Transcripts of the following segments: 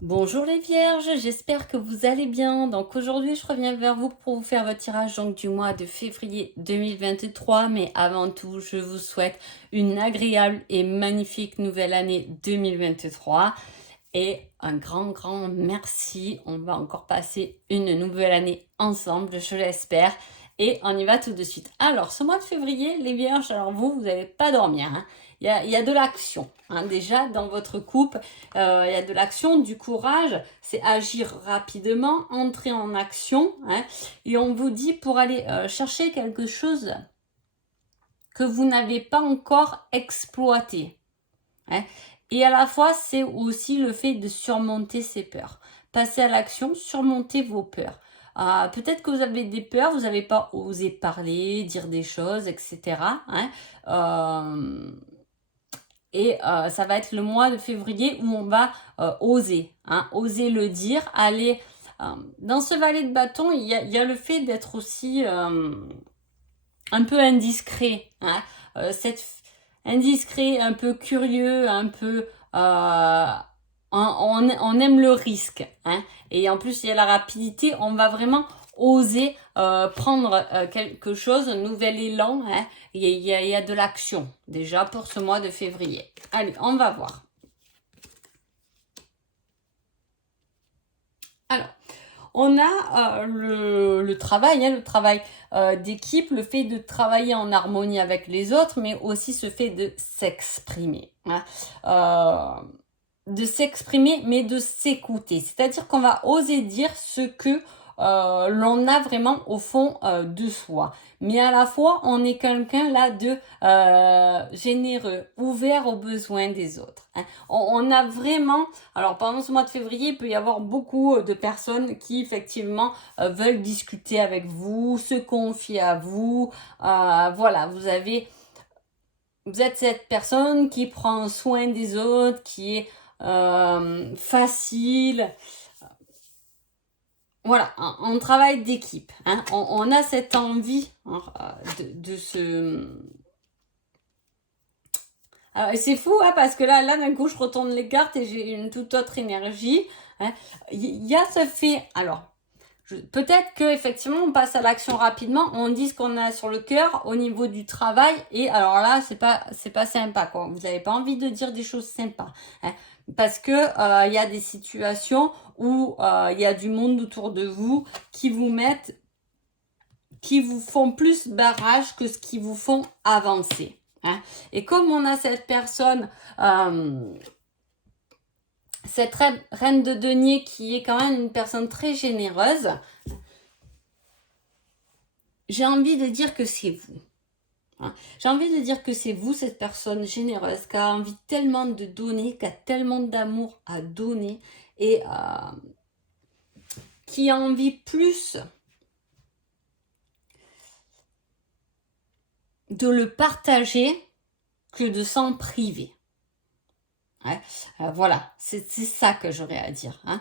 Bonjour les vierges, j'espère que vous allez bien. Donc aujourd'hui, je reviens vers vous pour vous faire votre tirage du mois de février 2023. Mais avant tout, je vous souhaite une agréable et magnifique nouvelle année 2023. Et un grand merci. On va encore passer une nouvelle année ensemble, je l'espère. Et on y va tout de suite. Alors, ce mois de février, les vierges, alors vous n'allez pas dormir, hein. Il y a de l'action, hein. Déjà, dans votre couple, il y a de l'action, du courage. C'est agir rapidement, entrer en action, hein. Et on vous dit pour aller chercher quelque chose que vous n'avez pas encore exploité, hein. Et à la fois, c'est aussi le fait de surmonter ses peurs. Passer à l'action, surmonter vos peurs. Peut-être que vous avez des peurs, vous n'avez pas osé parler, dire des choses, etc., hein. Euh, ça va être le mois de février où on va oser, hein, oser le dire, aller... dans ce valet de bâton, il y a le fait d'être aussi un peu indiscret, hein, indiscret, un peu curieux, un peu... on aime le risque, hein, et en plus il y a la rapidité, on va vraiment oser prendre quelque chose, un nouvel élan, hein. Il y a de l'action déjà pour ce mois de février. Allez, on va voir. Alors, on a le travail, hein, le travail d'équipe, le fait de travailler en harmonie avec les autres, mais aussi ce fait de s'exprimer, hein. De s'exprimer, mais de s'écouter. C'est-à-dire qu'on va oser dire ce que l'on a vraiment au fond de soi. Mais à la fois, on est quelqu'un là de généreux, ouvert aux besoins des autres, hein. On a vraiment... Alors pendant ce mois de février, il peut y avoir beaucoup de personnes qui effectivement veulent discuter avec vous, se confier à vous. Voilà, vous êtes cette personne qui prend soin des autres, qui est facile. Voilà, un travail d'équipe, hein. On a cette envie, hein, de se... Alors, et c'est fou, hein, parce que là d'un coup, je retourne les cartes et j'ai une toute autre énergie, hein. Il y a ce fait... Alors, peut-être que effectivement on passe à l'action rapidement, on dit ce qu'on a sur le cœur au niveau du travail, et alors là c'est pas sympa, quoi. Vous n'avez pas envie de dire des choses sympas, hein, parce que il y a des situations où il y a du monde autour de vous qui vous font plus barrage que ce qui vous font avancer, hein. Et comme on a cette personne, cette reine de denier qui est quand même une personne très généreuse, j'ai envie de dire que c'est vous, hein. J'ai envie de dire que c'est vous, cette personne généreuse, qui a envie tellement de donner, qui a tellement d'amour à donner, et qui a envie plus de le partager que de s'en priver. Ouais, voilà, c'est ça que j'aurais à dire, hein.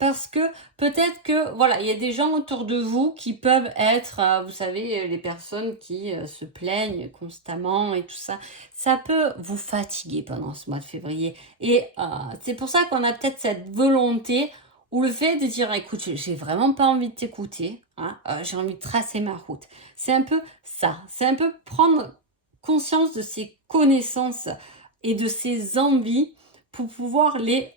Parce que peut-être que, voilà, il y a des gens autour de vous qui peuvent être, vous savez, les personnes qui se plaignent constamment et tout ça. Ça peut vous fatiguer pendant ce mois de février. Et c'est pour ça qu'on a peut-être cette volonté ou le fait de dire, écoute, j'ai vraiment pas envie de t'écouter, hein, j'ai envie de tracer ma route. C'est un peu ça. C'est un peu prendre conscience de ses connaissances et de ses envies pour pouvoir les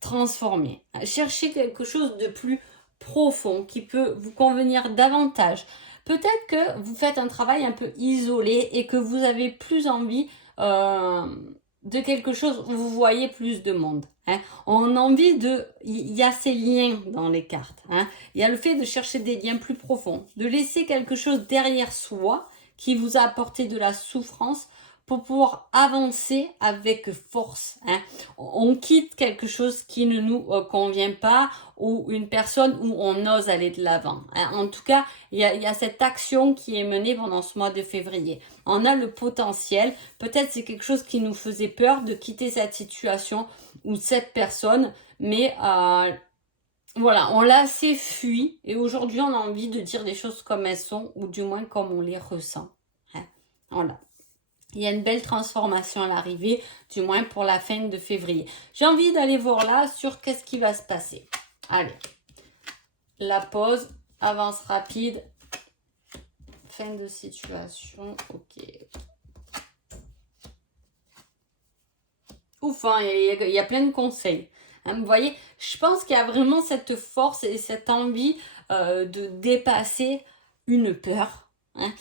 transformer. Chercher quelque chose de plus profond qui peut vous convenir davantage. Peut-être que vous faites un travail un peu isolé et que vous avez plus envie de quelque chose où vous voyez plus de monde, hein. On a envie de... Il y a ces liens dans les cartes, hein. Il y a le fait de chercher des liens plus profonds, de laisser quelque chose derrière soi qui vous a apporté de la souffrance pour pouvoir avancer avec force, hein. On quitte quelque chose qui ne nous convient pas ou une personne où on ose aller de l'avant, hein. En tout cas, il y a cette action qui est menée pendant ce mois de février. On a le potentiel. Peut-être c'est quelque chose qui nous faisait peur de quitter cette situation ou cette personne, mais voilà, on l'a assez fui et aujourd'hui on a envie de dire des choses comme elles sont ou du moins comme on les ressent, hein. Voilà. Il y a une belle transformation à l'arrivée, du moins pour la fin de février. J'ai envie d'aller voir là sur qu'est-ce qui va se passer. Allez, la pause, avance rapide, fin de situation, ok. Ouf, hein, il y a plein de conseils. Hein, vous voyez, je pense qu'il y a vraiment cette force et cette envie de dépasser une peur. Hein.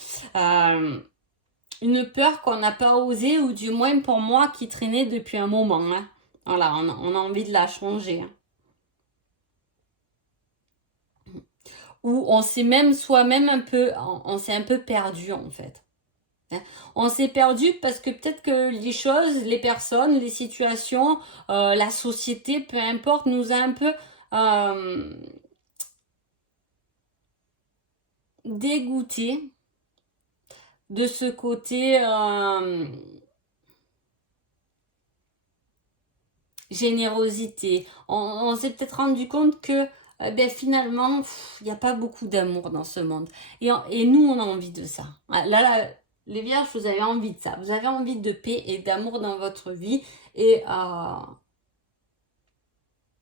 Une peur qu'on n'a pas osé, ou du moins pour moi qui traînait depuis un moment. Hein. Voilà, on a envie de la changer. Hein. Ou on s'est même soi-même on s'est un peu perdu en fait. Hein. On s'est perdu parce que peut-être que les choses, les personnes, les situations, la société, peu importe, nous a un peu dégoûté de ce côté générosité. On s'est peut-être rendu compte que ben, finalement, il n'y a pas beaucoup d'amour dans ce monde. Et nous, on a envie de ça. Là, les vierges, vous avez envie de ça. Vous avez envie de paix et d'amour dans votre vie. Et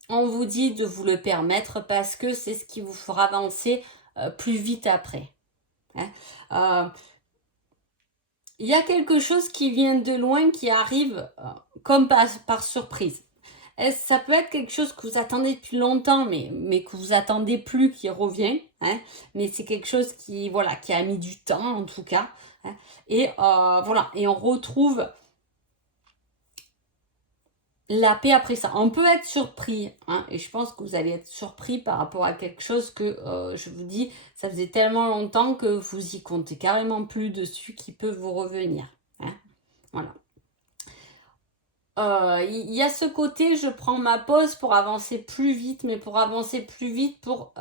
on vous dit de vous le permettre parce que c'est ce qui vous fera avancer plus vite après. Hein. Il y a quelque chose qui vient de loin, qui arrive comme par surprise. Ça peut être quelque chose que vous attendez depuis longtemps, mais que vous attendez plus, qui revient. Hein, mais c'est quelque chose qui, voilà, qui a mis du temps, en tout cas. Hein, et voilà, et on retrouve la paix après ça. On peut être surpris, hein, et je pense que vous allez être surpris par rapport à quelque chose que, je vous dis, ça faisait tellement longtemps que vous y comptez carrément plus dessus, qui peut vous revenir. Hein, voilà. Il y a ce côté, je prends ma pause pour avancer plus vite, mais pour avancer plus vite, pour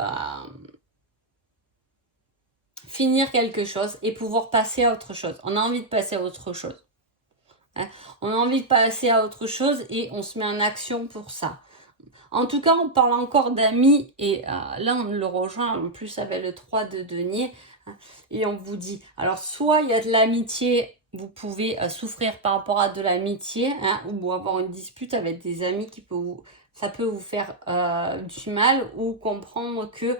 finir quelque chose et pouvoir passer à autre chose. On a envie de passer à autre chose. Hein. On a envie de passer à autre chose et on se met en action pour ça. En tout cas, on parle encore d'amis et là, on le rejoint en plus avec le 3 de denier. Hein, et on vous dit, alors soit il y a de l'amitié, vous pouvez souffrir par rapport à de l'amitié, hein, ou avoir une dispute avec des amis ça peut vous faire du mal, ou comprendre que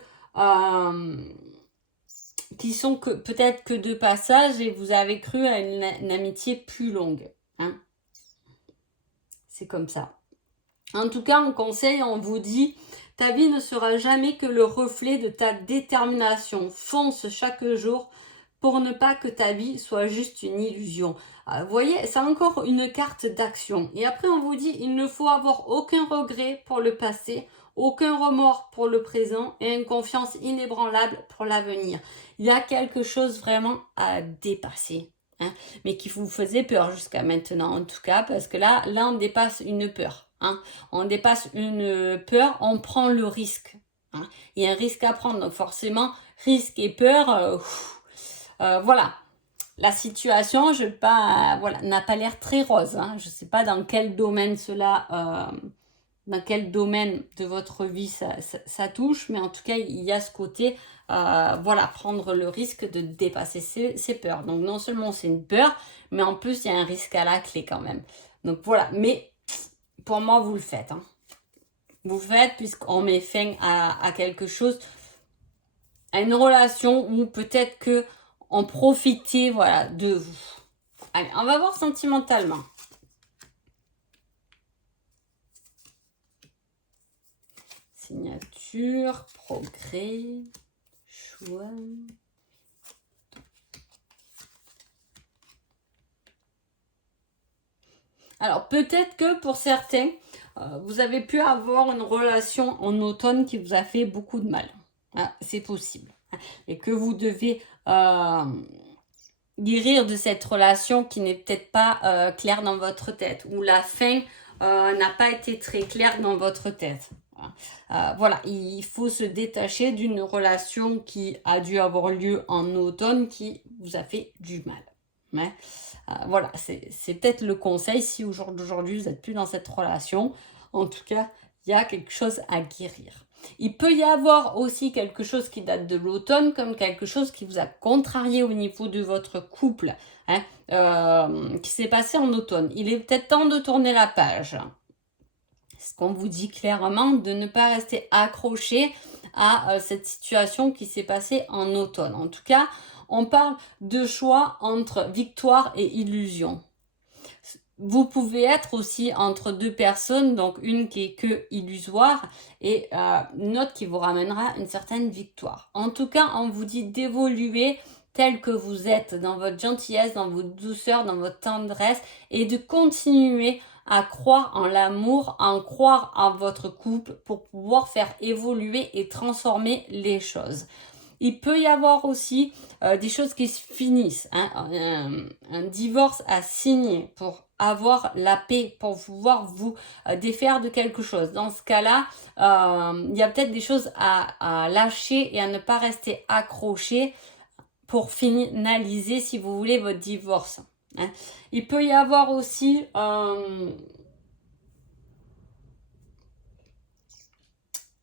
qui sont que peut-être que de passage et vous avez cru à une amitié plus longue. Hein. C'est comme ça. En tout cas, en conseil, on vous dit, ta vie ne sera jamais que le reflet de ta détermination. Fonce chaque jour pour ne pas que ta vie soit juste une illusion. Vous voyez, c'est encore une carte d'action. Et après, on vous dit, il ne faut avoir aucun regret pour le passé, aucun remords pour le présent et une confiance inébranlable pour l'avenir. Il y a quelque chose vraiment à dépasser. Hein, mais qui vous faisait peur jusqu'à maintenant, en tout cas, parce que là on dépasse une peur. Hein. On dépasse une peur, on prend le risque. Hein. Il y a un risque à prendre, donc forcément, risque et peur, voilà. La situation, voilà, n'a pas l'air très rose. Hein. Je ne sais pas dans quel domaine dans quel domaine de votre vie ça touche, mais en tout cas, il y a ce côté, voilà, prendre le risque de dépasser ses peurs. Donc non seulement c'est une peur, mais en plus, il y a un risque à la clé quand même. Donc voilà, mais pour moi, vous le faites. Hein. Vous le faites puisqu'on met fin à quelque chose, à une relation où peut-être que on profitait, voilà, de vous. Allez, on va voir sentimentalement. Signature, progrès, choix. Alors peut-être que pour certains, vous avez pu avoir une relation en automne qui vous a fait beaucoup de mal. Ah, c'est possible. Et que vous devez guérir de cette relation qui n'est peut-être pas claire dans votre tête, ou la fin n'a pas été très claire dans votre tête. Voilà, il faut se détacher d'une relation qui a dû avoir lieu en automne qui vous a fait du mal. Ouais. Voilà, c'est peut-être le conseil si au jour d'aujourd'hui vous n'êtes plus dans cette relation. En tout cas, il y a quelque chose à guérir. Il peut y avoir aussi quelque chose qui date de l'automne, comme quelque chose qui vous a contrarié au niveau de votre couple, hein, qui s'est passé en automne. Il est peut-être temps de tourner la page. Ce qu'on vous dit clairement, de ne pas rester accroché à cette situation qui s'est passée en automne. En tout cas, on parle de choix entre victoire et illusion. Vous pouvez être aussi entre deux personnes, donc une qui est que illusoire et une autre qui vous ramènera une certaine victoire. En tout cas, on vous dit d'évoluer tel que vous êtes, dans votre gentillesse, dans votre douceur, dans votre tendresse, et de continuer à croire en l'amour, à en croire en votre couple pour pouvoir faire évoluer et transformer les choses. Il peut y avoir aussi des choses qui se finissent, hein, un divorce à signer pour avoir la paix, pour pouvoir vous défaire de quelque chose. Dans ce cas-là, il y a peut-être des choses à lâcher et à ne pas rester accroché pour finaliser, si vous voulez, votre divorce. Hein. Il peut y avoir aussi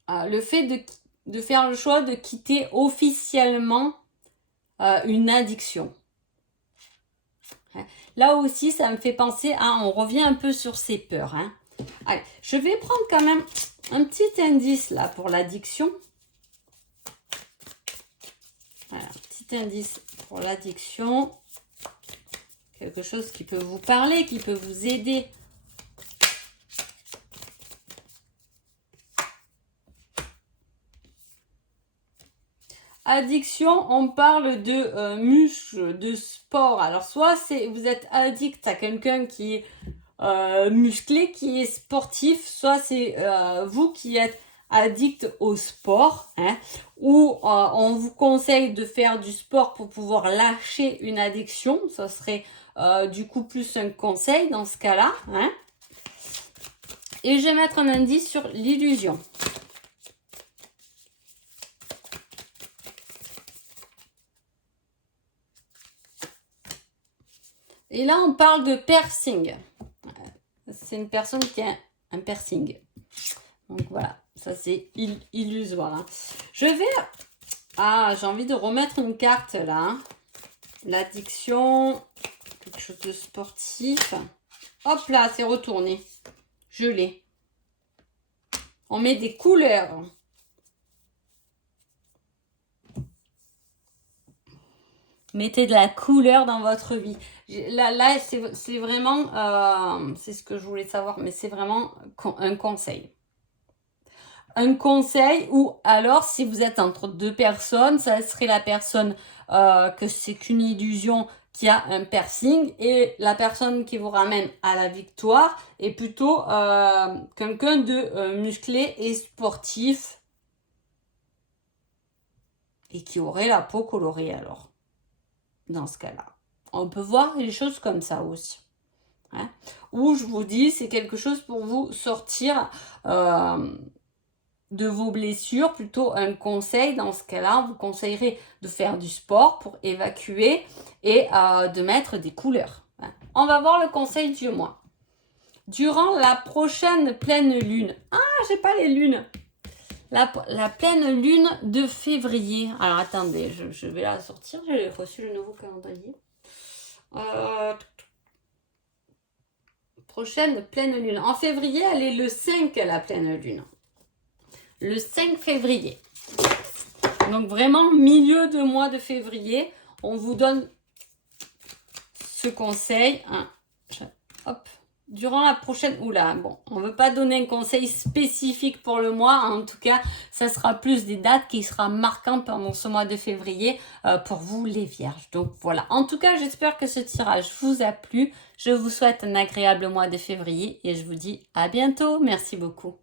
le fait de faire le choix de quitter officiellement une addiction. Là aussi, ça me fait penser à, on revient un peu sur ses peurs. Hein. Allez, je vais prendre quand même un petit indice là pour l'addiction. Voilà, petit indice pour l'addiction. Quelque chose qui peut vous parler, qui peut vous aider. Addiction, on parle de muscle, de sport. Alors, soit vous êtes addict à quelqu'un qui est musclé, qui est sportif, soit c'est vous qui êtes addict au sport, hein, ou on vous conseille de faire du sport pour pouvoir lâcher une addiction. Ça serait du coup plus un conseil dans ce cas-là. Hein. Et je vais mettre un indice sur l'illusion. Et là, on parle de piercing. C'est une personne qui a un piercing. Donc voilà, ça c'est illusoire. Hein. Je vais... Ah, j'ai envie de remettre une carte là. L'addiction, quelque chose de sportif. Hop là, c'est retourné. Je l'ai. On met des couleurs. Mettez de la couleur dans votre vie. Là c'est vraiment, c'est ce que je voulais savoir, mais c'est vraiment un conseil. Un conseil ou alors si vous êtes entre deux personnes, ça serait la personne que c'est qu'une illusion qui a un piercing et la personne qui vous ramène à la victoire est plutôt quelqu'un de musclé et sportif et qui aurait la peau colorée alors. Dans ce cas-là. On peut voir les choses comme ça aussi. Hein. Ou je vous dis, c'est quelque chose pour vous sortir de vos blessures, plutôt un conseil. Dans ce cas-là, on vous conseillerait de faire du sport pour évacuer et de mettre des couleurs. Hein. On va voir le conseil du mois. Durant la prochaine pleine lune. Ah, j'ai pas les lunes. La pleine lune de février. Alors, attendez, je vais la sortir. J'ai reçu le nouveau calendrier. Prochaine pleine lune. En février, elle est le 5, la pleine lune. Le 5 février. Donc, vraiment, milieu de mois de février, on vous donne ce conseil. Hein. Hop. Durant la prochaine... Oula, bon, on ne veut pas donner un conseil spécifique pour le mois. En tout cas, ça sera plus des dates qui sera marquantes pendant ce mois de février pour vous, les vierges. Donc, voilà. En tout cas, j'espère que ce tirage vous a plu. Je vous souhaite un agréable mois de février et je vous dis à bientôt. Merci beaucoup.